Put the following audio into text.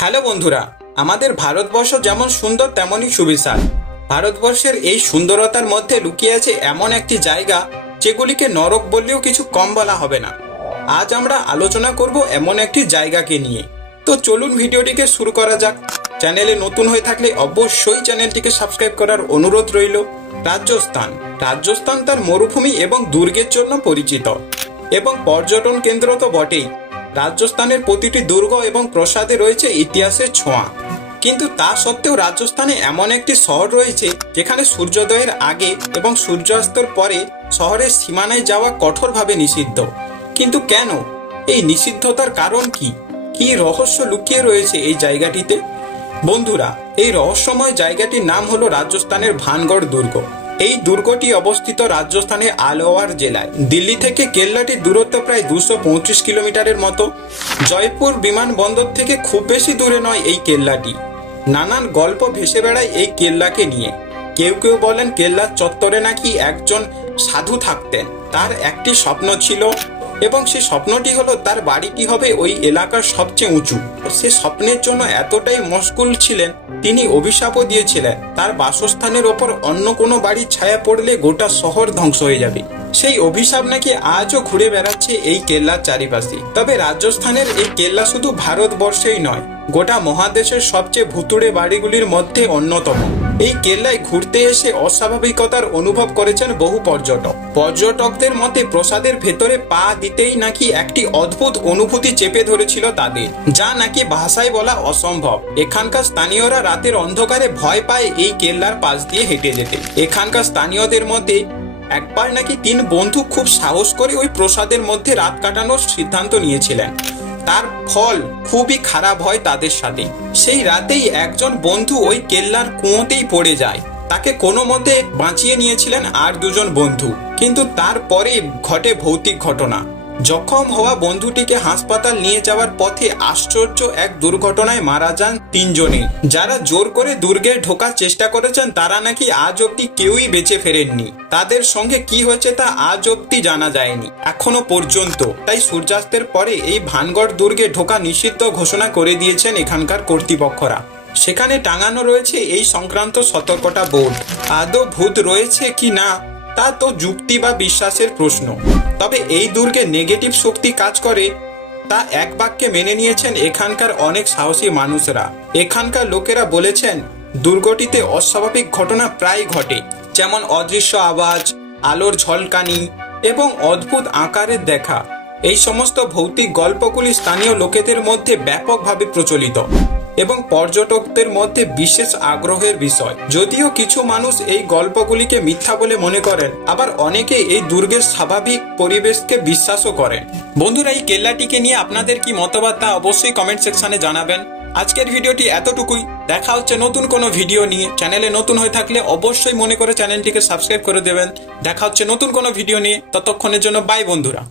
Hello বন্ধুরা, আমাদের ভারতবর্ষ যেমন সুন্দর তেমনই সুবিশাল। ভারতবর্ষের এই সুন্দরতার মধ্যে লুকিয়ে আছে এমন একটি জায়গা যেগুলিকে নরক বললেও কিছু কম বলা হবে না। আজ আমরা আলোচনা করব এমন একটি জায়গাকে নিয়ে। তো চলুন ভিডিওটিকে শুরু করা যাক। চ্যানেলে নতুন হয়ে থাকলে অবশ্যই চ্যানেলটিকে সাবস্ক্রাইব করার অনুরোধ রইল। রাজস্থান তার মরুভূমি এবং দুর্গের জন্য পরিচিত এবং পর্যটন কেন্দ্র তো বটেই। রাজস্থানের প্রতিটি দুর্গ এবং প্রাসাদে রয়েছে ইতিহাসের ছোঁয়া। কিন্তু তা সত্ত্বেও রাজস্থানে এমন একটি শহর রয়েছে যেখানে সূর্যোদয়ের আগে এবং সূর্যাস্তের পরে শহরের সীমানায় যাওয়া কঠোরভাবে নিষিদ্ধ। কিন্তু কেন? এই নিষিদ্ধতার কারণ কি? কি রহস্য লুকিয়ে রয়েছে এই জায়গাটিতে? বন্ধুরা, এই রহস্যময় জায়গাটির নাম হলো রাজস্থানের ভানগড় দুর্গ। এই দুর্গটি অবস্থিত রাজস্থানের আলওয়ার জেলায়। দিল্লি থেকে কেল্লাটির দূরত্ব প্রায় 235 কিলোমিটারের মতো। জয়পুর বিমানবন্দর থেকে খুব বেশি দূরে নয় এই কেল্লাটি। নানান গল্প ভেসে বেড়ায় এই কেল্লাকে নিয়ে। কেউ কেউ বলেন কেল্লার চত্বরে নাকি একজন সাধু থাকতেন। তার একটি স্বপ্ন ছিল এবং সে স্বপ্নটি হলো তার বাড়িটি হবে ওই এলাকার সবচেয়ে উঁচু। সে স্বপ্নের জন্য এতটাই মশগুল ছিলেন, তিনি অভিশাপও দিয়েছিলেন তার বাসস্থানের ওপর অন্য কোনো বাড়ির ছায়া পড়লে গোটা শহর ধ্বংস হয়ে যাবে। সেই অভিশাপ নাকি আজও ঘুরে বেড়াচ্ছে এই কেল্লার চারিপাশে। তবে রাজস্থানের এই কেল্লা শুধু ভারতবর্ষেই নয়, গোটা মহাদেশের সবচেয়ে ভুতুড়ে বাড়িগুলির মধ্যে অন্যতম। এই কেল্লায় ঘুরতে এসে অস্বাভাবিকতার অনুভব করেছেন বহু পর্যটকদের মতে প্রাসাদের ভেতরে পা দিতেই নাকি একটি অদ্ভুত অনুভূতি চেপে ধরেছিল তাদের, যা নাকি ভাষায় বলা অসম্ভব। এখানকার স্থানীয়রা রাতের অন্ধকারে ভয় পায় এই কেল্লার পাশ দিয়ে হেঁটে যেতে। এখানকার স্থানীয়দের মধ্যে একবার নাকি 3 বন্ধু খুব সাহস করে ওই প্রাসাদের মধ্যে রাত কাটানোর সিদ্ধান্ত নিয়েছিলেন। তার ফল খুবই খারাপ হয় তাদের সাথে। সেই রাতেই একজন বন্ধু ওই কেল্লার কুয়োতেই পড়ে যায়। তাকে কোনো মতে বাঁচিয়ে নিয়েছিলেন আর 2 জন বন্ধু। কিন্তু তারপরে ঘটে ভৌতিক ঘটনা। জখম হওয়া বন্ধুটিকে হাসপাতাল নিয়ে যাওয়ার পথে আশ্চর্য এক দুর্ঘটনায় মারা যান 3 জনে। যারা জোর করে দুর্গে ঢোকার চেষ্টা করেছেন তারা নাকি আজ অব্দি কেউই বেঁচে ফেরেননি। তাদের সঙ্গে কি হয়েছে তা আজ অব্দি জানা যায়নি এখনো পর্যন্ত। তাই সূর্যাস্তের পরে এই ভানগড় দুর্গে ঢোকা নিষিদ্ধ ঘোষণা করে দিয়েছেন এখানকার কর্তৃপক্ষরা। সেখানে টাঙানো রয়েছে এই সংক্রান্ত সতর্কতা বোর্ড। আদৌ ভূত রয়েছে কি না তা তো যুক্তি বা বিশ্বাসের প্রশ্ন। তবে এই দুর্গে নেগেটিভ শক্তি কাজ করে তা এক বাক্যে মেনে নিয়েছেন এখানকার অনেক সাহসী মানুষরা। এখানকার লোকেরা বলেছেন দুর্গটিতে অস্বাভাবিক ঘটনা প্রায় ঘটে, যেমন অদৃশ্য আওয়াজ, আলোর ঝলকানি এবং অদ্ভুত আকারের দেখা। এই সমস্ত ভৌতিক গল্পগুলি স্থানীয় লোকেদের মধ্যে ব্যাপকভাবে প্রচলিত এবং পর্যটকদের মধ্যে বিশেষ আগ্রহের বিষয়। যদিও কিছু মানুষ এই গল্পগুলিকে মিথ্যা বলে মনে করেন, আবার অনেকে এই দুর্গের স্বাভাবিক পরিবেশকে বিশ্বাসও করেন। বন্ধুরা, এই কেল্লাটিকে নিয়ে আপনাদের কি মতবাদ তা অবশ্যই কমেন্ট সেকশনে জানাবেন। আজকের ভিডিওটি এতটুকুই। দেখা হচ্ছে নতুন কোনো ভিডিও নিয়ে। চ্যানেলে নতুন হয়ে থাকলে অবশ্যই মনে করে চ্যানেলটিকে সাবস্ক্রাইব করে দেবেন। দেখা হচ্ছে নতুন কোনো ভিডিও নিয়ে। ততক্ষণের জন্য বাই বন্ধুরা।